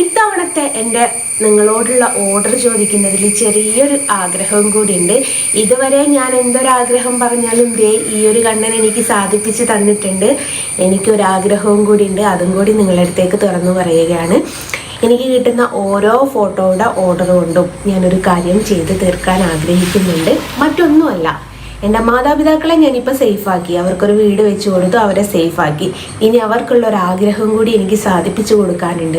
ഇത്തവണത്തെ എൻ്റെ നിങ്ങളോടുള്ള ഓർഡർ ചോദിക്കുന്നതിൽ ചെറിയൊരു ആഗ്രഹവും കൂടിയുണ്ട്. ഇതുവരെ ഞാൻ എന്തൊരാഗ്രഹം പറഞ്ഞാലും ഈ ഒരു കണ്ണൻ എനിക്ക് സാധിപ്പിച്ച് തന്നിട്ടുണ്ട്. എനിക്കൊരാഗ്രഹവും കൂടിയുണ്ട്, അതും കൂടി നിങ്ങളുടെ അടുത്തേക്ക് തുറന്നു പറയുകയാണ്. എനിക്ക് കിട്ടുന്ന ഓരോ ഫോട്ടോയുടെ ഓർഡർ കൊണ്ടും ഞാനൊരു കാര്യം ചെയ്ത് തീർക്കാൻ ആഗ്രഹിക്കുന്നുണ്ട്. മറ്റൊന്നുമല്ല, എൻ്റെ മാതാപിതാക്കളെ ഞാനിപ്പോൾ സേഫാക്കി, അവർക്കൊരു വീട് വെച്ച് കൊടുത്തു, അവരെ സേഫാക്കി. ഇനി അവർക്കുള്ള ഒരു ആഗ്രഹം കൂടി എനിക്ക് സാധിപ്പിച്ചു കൊടുക്കാനുണ്ട്.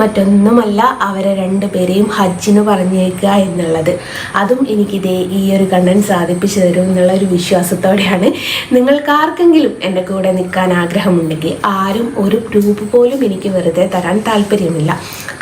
മറ്റൊന്നുമല്ല, അവരെ രണ്ടുപേരെയും ഹജ്ജിന് പറഞ്ഞേക്കുക എന്നുള്ളത്. അതും എനിക്കിതേ ഈ ഒരു കണ്ണൻ സാധിപ്പിച്ചു തരും എന്നുള്ള ഒരു വിശ്വാസത്തോടെയാണ്. നിങ്ങൾക്കാർക്കെങ്കിലും എൻ്റെ കൂടെ നിൽക്കാൻ ആഗ്രഹമുണ്ടെങ്കിൽ ആരും ഒരു രൂപ പോലും എനിക്ക് വെറുതെ തരാൻ താല്പര്യമില്ല.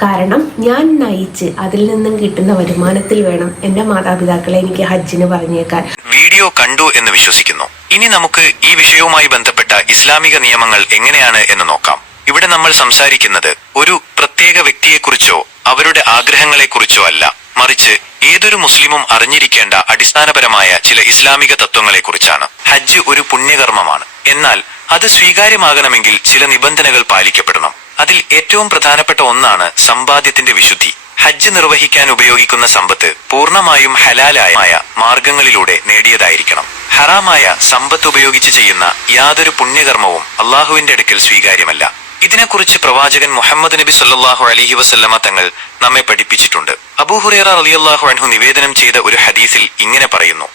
കാരണം ഞാൻ നയിച്ച് അതിൽ നിന്നും കിട്ടുന്ന വരുമാനത്തിൽ വേണം എൻ്റെ മാതാപിതാക്കളെ എനിക്ക് ഹജ്ജിന് പറഞ്ഞേക്കാൻ. വീഡിയോ കണ്ടു എന്ന് വിശ്വസിക്കുന്നു. ഇനി നമുക്ക് ഈ വിഷയവുമായി ബന്ധപ്പെട്ട ഇസ്ലാമിക നിയമങ്ങൾ എങ്ങനെയാണ് എന്ന് നോക്കാം. ഇവിടെ നമ്മൾ സംസാരിക്കുന്നത് ഒരു പ്രത്യേക വ്യക്തിയെക്കുറിച്ചോ അവരുടെ ആഗ്രഹങ്ങളെക്കുറിച്ചോ അല്ല, മറിച്ച് ഏതൊരു മുസ്ലിമും അറിഞ്ഞിരിക്കേണ്ട അടിസ്ഥാനപരമായ ചില ഇസ്ലാമിക തത്വങ്ങളെക്കുറിച്ചാണ്. ഹജ്ജ് ഒരു പുണ്യകർമ്മമാണ്. എന്നാൽ അത് സ്വീകാര്യമാകണമെങ്കിൽ ചില നിബന്ധനകൾ പാലിക്കപ്പെടണം. അതിൽ ഏറ്റവും പ്രധാനപ്പെട്ട ഒന്നാണ് സമ്പാദ്യത്തിന്റെ വിശുദ്ധി. ഹജ്ജ് നിർവഹിക്കാൻ ഉപയോഗിക്കുന്ന സമ്പത്ത് പൂർണ്ണമായും ഹലാലായ മാർഗങ്ങളിലൂടെ നേടിയതായിരിക്കണം. ഹറാമായ സമ്പത്ത് ഉപയോഗിച്ച് ചെയ്യുന്ന യാതൊരു പുണ്യകർമ്മവും അള്ളാഹുവിന്റെ അടുക്കൽ സ്വീകാര്യമല്ല. ഇതിനെക്കുറിച്ച് പ്രവാചകൻ മുഹമ്മദ് നബി സല്ലല്ലാഹു അലൈഹി വസല്ലമ തങ്ങൾ നമ്മെ പഠിപ്പിച്ചിട്ടുണ്ട്. അബൂ ഹുറൈറ റളിയല്ലാഹു അൻഹു നിവേദനം ചെയ്ത ഒരു ഹദീസിൽ ഇങ്ങനെ പറയുന്നു: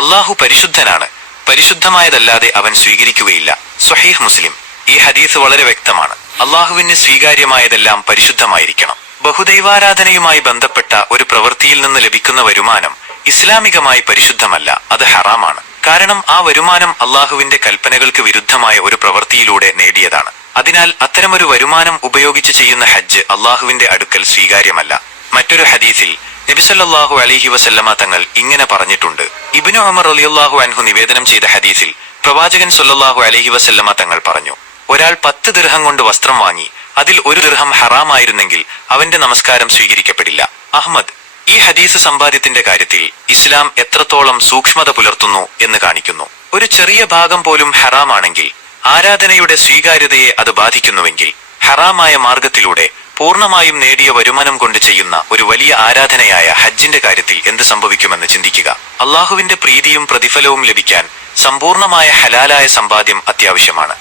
അള്ളാഹു പരിശുദ്ധനാണ്, പരിശുദ്ധമായതല്ലാതെ അവൻ സ്വീകരിക്കുകയില്ല. സ്വഹീഹ് മുസ്ലിം. ഈ ഹദീസ് വളരെ വ്യക്തമാണ്. അള്ളാഹുവിന് സ്വീകാര്യമായതെല്ലാം പരിശുദ്ധമായിരിക്കണം. ബഹുദൈവാരാധനയുമായി ബന്ധപ്പെട്ട ഒരു പ്രവൃത്തിയിൽ നിന്ന് ലഭിക്കുന്ന വരുമാനം ഇസ്ലാമികമായി പരിശുദ്ധമല്ല, അത് ഹറാമാണ്. കാരണം ആ വരുമാനം അള്ളാഹുവിന്റെ കൽപ്പനകൾക്ക് വിരുദ്ധമായ ഒരു പ്രവൃത്തിയിലൂടെ നേടിയതാണ്. അതിനാൽ അത്തരമൊരു വരുമാനം ഉപയോഗിച്ച് ചെയ്യുന്ന ഹജ്ജ് അള്ളാഹുവിന്റെ അടുക്കൽ സ്വീകാര്യമല്ല. മറ്റൊരു ഹദീസിൽ നബി സല്ലല്ലാഹു അലൈഹി വസല്ലമ തങ്ങൾ ഇങ്ങനെ പറഞ്ഞിട്ടുണ്ട്. ഇബ്നു ഉമർ റളിയല്ലാഹു അൻഹു നിവേദനം ചെയ്ത ഹദീസിൽ പ്രവാചകൻ സല്ലല്ലാഹു അലൈഹി വസല്ലമ തങ്ങൾ പറഞ്ഞു: ഒരാൾ 10 ദിർഹം കൊണ്ട് വസ്ത്രം വാങ്ങി അതിൽ 1 ദിർഹം ഹറാമായിരുന്നെങ്കിൽ അവന്റെ നമസ്കാരം സ്വീകരിക്കപ്പെടില്ല. അഹ്മദ്. ഈ ഹദീസ് സമ്പാദ്യത്തിന്റെ കാര്യത്തിൽ ഇസ്ലാം എത്രത്തോളം സൂക്ഷ്മത പുലർത്തുന്നു എന്ന് കാണിക്കുന്നു. ഒരു ചെറിയ ഭാഗം പോലും ഹറാമാണെങ്കിൽ ആരാധനയുടെ സ്വീകാര്യതയെ അത് ബാധിക്കുന്നുവെങ്കിൽ ഹറാമായ മാർഗത്തിലൂടെ പൂർണ്ണമായും നേടിയ വരുമാനം കൊണ്ട് ചെയ്യുന്ന ഒരു വലിയ ആരാധനയായ ഹജ്ജിന്റെ കാര്യത്തിൽ എന്ത് സംഭവിക്കുമെന്ന് ചിന്തിക്കുക. അള്ളാഹുവിന്റെ പ്രീതിയും പ്രതിഫലവും ലഭിക്കാൻ സമ്പൂർണമായ ഹലാലായ സമ്പാദ്യം അത്യാവശ്യമാണ്.